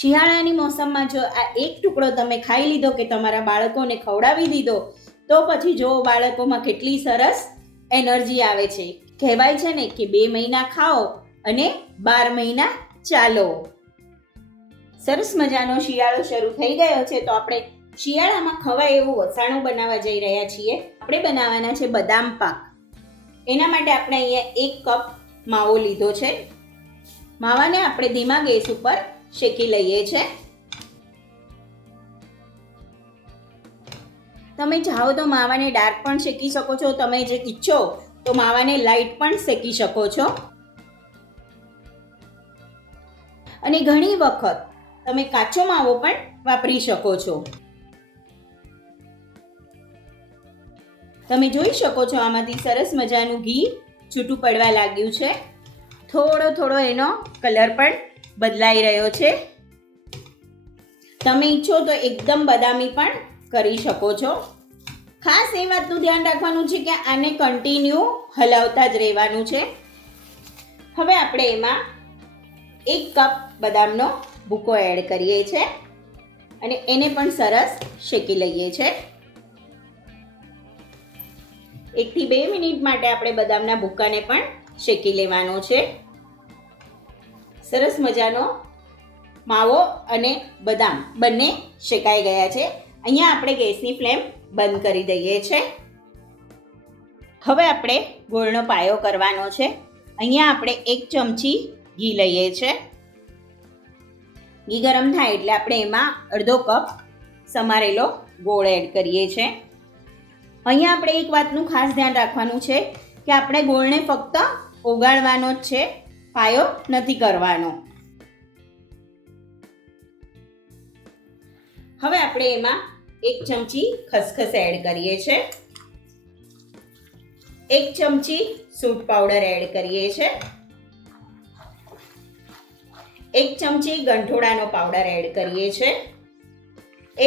શિયાળાની મોસમમાં જો આ એક ટુકડો તમે ખાઈ લીધો કે તમારા બાળકોને ખવડાવી દીધો તો પછી જો બાળકોમાં કેટલી સરસ એનર્જી આવે છે. કહેવાય છે ને કે 2 મહિના ખાઓ અને 12 મહિના ચાલો. સરસ મજાનો શિયાળો શરૂ થઈ ગયો છે તો આપણે શિયાળામાં ખવાય એવું વસાણું બનાવવા જઈ રહ્યા છીએ. આપણે બનાવવાના છે બદામ પાક. એના માટે આપણે અહીંયા 1 કપ માવો લીધો છે. માવાને આપણે ધીમા ગેસ ઉપર શેકી લઈએ છે. તમે ચાહો તો માવાને ડાર્ક પણ શેકી શકો છો. તમે જે ઈચ્છો તો માવાને લાઈટ પણ શેકી શકો છો. અને ઘણી વખત તમે કાચો માવો પણ વાપરી શકો છો. તમે જોઈ શકો છો આમાંથી સરસ મજાનું ઘી છૂટું પડવા લાગ્યું છે. થોડો થોડો એનો કલર પણ બદલાઈ રહ્યો છે. તમે ઈચ્છો તો એકદમ બદામી પણ કરી શકો છો. ખાસ એ વાતનું ધ્યાન રાખવાનું છે કે આને કન્ટિન્યુ હલાવતા જ રહેવાનું છે. હવે આપણે એમાં 1 કપ બદામનો ભૂકો એડ કરીએ છીએ અને એને પણ સરસ શેકી લઈએ છીએ. 1 થી 2 મિનિટ માટે આપણે બદામના ભૂકાને પણ શેકી લેવાનો છે. સરસ મજાનો માવો અને બદામ બંને શેકાઈ ગયા છે. અહીંયા આપણે ગેસની ફ્લેમ બંધ કરી દઈએ છીએ. હવે આપણે ગોળનો પાયો કરવાનો છે. અહીંયા આપણે 1 ચમચી ઘી લઈએ છીએ. ઘી ગરમ થાય એટલે આપણે એમાં અડધો કપ સમારેલો ગોળ એડ કરીએ છીએ. અહીંયા આપણે એક વાતનું ખાસ ધ્યાન રાખવાનું છે કે આપણે ગોળને ફક્ત ઓગાળવાનો જ છે, પાયો નથી કરવાનો. હવે આપણે એમાં 1 ચમચી ખસખસ એડ કરીએ છીએ. 1 ચમચી સૂંઠ પાવડર એડ કરીએ છીએ. 1 ચમચી ગંઠોડાનો પાવડર એડ કરીએ છીએ.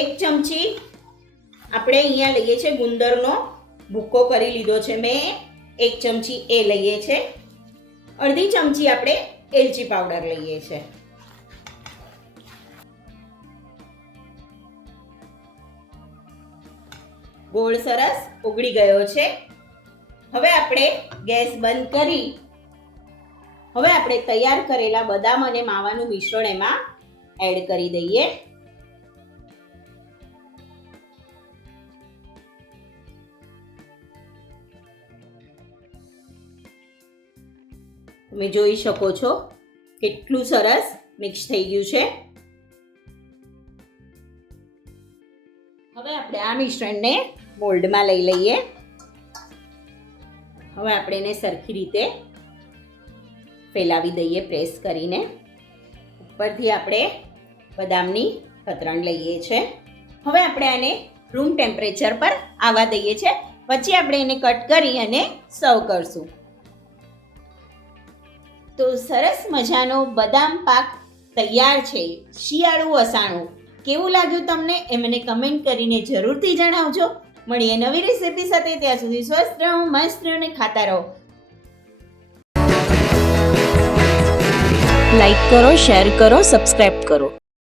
1 ચમચી આપણે અહીંયા લઈએ છીએ ગુંદરનો ભૂકો કરી લીધો છે મેં, 1 ચમચી એ લઈએ છીએ. અડધી ચમચી આપણે એલચી પાવડર લઈએ છીએ. ગોળ સરસ ઓગળી ગયો છે. હવે આપણે ગેસ બંધ કરી હવે આપણે તૈયાર કરેલા બદામ અને માવાનું મિશ્રણ એમાં એડ કરી દઈએ. તમે જોઈ શકો છો કેટલું સરસ મિક્સ થઈ ગયું છે. હવે આપણે આ મિશ્રણને મોલ્ડમાં લઈ લઈએ. હવે આપણે એને સરખી રીતે ફેલાવી દઈએ પ્રેસ કરીને. ઉપરથી આપણે બદામની કતરણ લઈએ છીએ. હવે આપણે આને રૂમ ટેમ્પરેચર પર આવવા દઈએ છીએ. પછી આપણે એને કટ કરી અને સર્વ કરશું. તો સરસ મજાનો બદામ પાક તૈયાર છે. શિયાળુ વસાણું કેવું લાગ્યું તમને એ મને કમેન્ટ કરીને જરૂરથી જણાવજો. મળીએ નવી રેસીપી સાથે. ત્યાં સુધી સ્વસ્થ રહો, મસ્ત રહો અને ખાતા રહો. લાઈક કરો, શેર કરો, સબસ્ક્રાઇબ કરો.